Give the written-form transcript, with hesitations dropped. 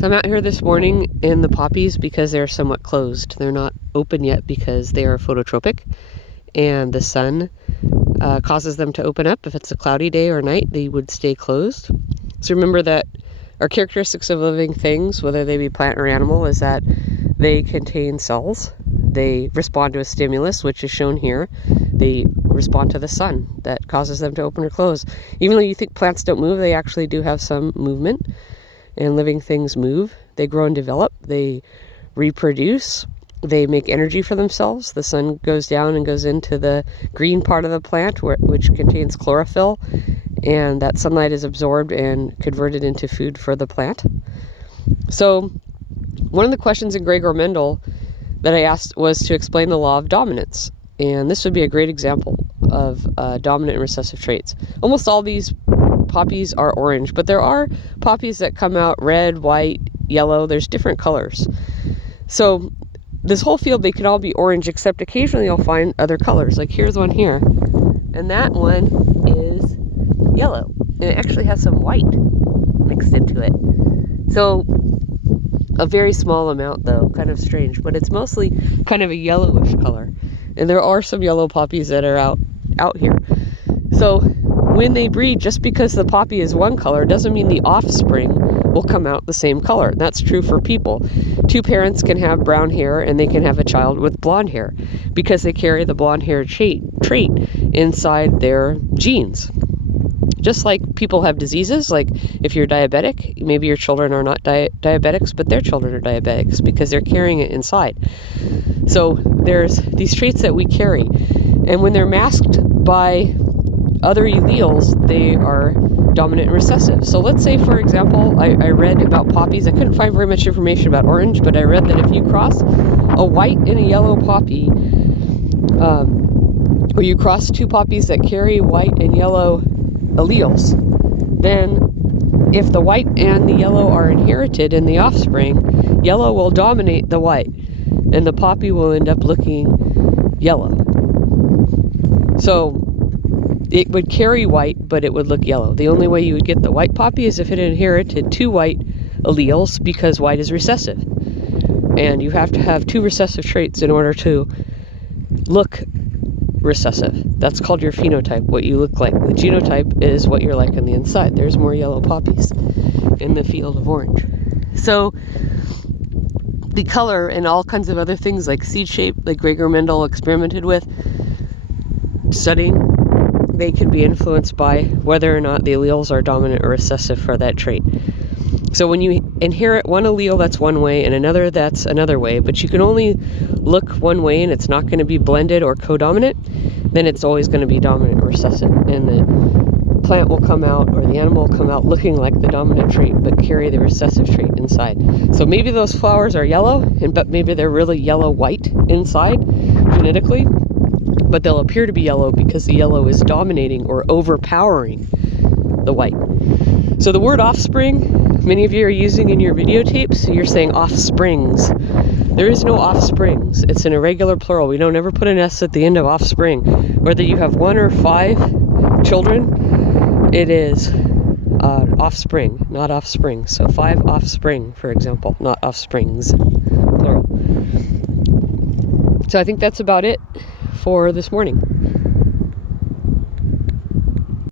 So I'm out here this morning in the poppies because they're somewhat closed. They're not open yet because they are phototropic, and the sun causes them to open up. If it's a cloudy day or night, they would stay closed. So remember that our characteristics of living things, whether they be plant or animal, is that they contain cells. They respond to a stimulus, which is shown here. They respond to the sun that causes them to open or close. Even though you think plants don't move, they actually do have some movement. And living things move. They grow and develop. They reproduce. They make energy for themselves. The sun goes down and goes into the green part of the plant, which contains chlorophyll, and that sunlight is absorbed and converted into food for the plant. So one of the questions in Gregor Mendel that I asked was to explain the law of dominance. And this would be a great example of dominant and recessive traits. Almost all these poppies are orange, but there are poppies that come out red, white, yellow. There's different colors. So this whole field, they can all be orange, except occasionally you'll find other colors. Like here's one here, and that one is yellow, and it actually has some white mixed into it. So a very small amount though, kind of strange, but it's mostly kind of a yellowish color. And there are some yellow poppies that are out here. So when they breed, just because the poppy is one color doesn't mean the offspring will come out the same color. And that's true for people. Two parents can have brown hair and they can have a child with blonde hair because they carry the blonde hair trait inside their genes. Just like people have diseases, like if you're diabetic, maybe your children are not diabetics, but their children are diabetics because they're carrying it inside. So there's these traits that we carry. And when they're masked by other alleles, they are dominant and recessive. So let's say, for example, I read about poppies. I couldn't find very much information about orange, but I read that if you cross a white and a yellow poppy, or you cross two poppies that carry white and yellow alleles, then if the white and the yellow are inherited in the offspring, yellow will dominate the white, and the poppy will end up looking yellow. So it would carry white, but it would look yellow. The only way you would get the white poppy is if it inherited two white alleles, because white is recessive. And you have to have two recessive traits in order to look recessive. That's called your phenotype, what you look like. The genotype is what you're like on the inside. There's more yellow poppies in the field of orange. So the color and all kinds of other things like seed shape, like Gregor Mendel experimented with, studying, they can be influenced by whether or not the alleles are dominant or recessive for that trait. So when you inherit one allele, that's one way, and another, that's another way, but you can only look one way and it's not going to be blended or codominant, then it's always going to be dominant or recessive. And the plant will come out, or the animal will come out looking like the dominant trait, but carry the recessive trait inside. So maybe those flowers are yellow, but maybe they're really yellow-white inside, genetically, but they'll appear to be yellow because the yellow is dominating or overpowering the white. So the word offspring, many of you are using in your videotapes, you're saying offsprings. There is no offsprings. It's an irregular plural. We don't ever put an S at the end of offspring. Whether you have one or five children, it is offspring, not offspring. So 5 offspring, for example, not offsprings, plural. So I think that's about it for this morning.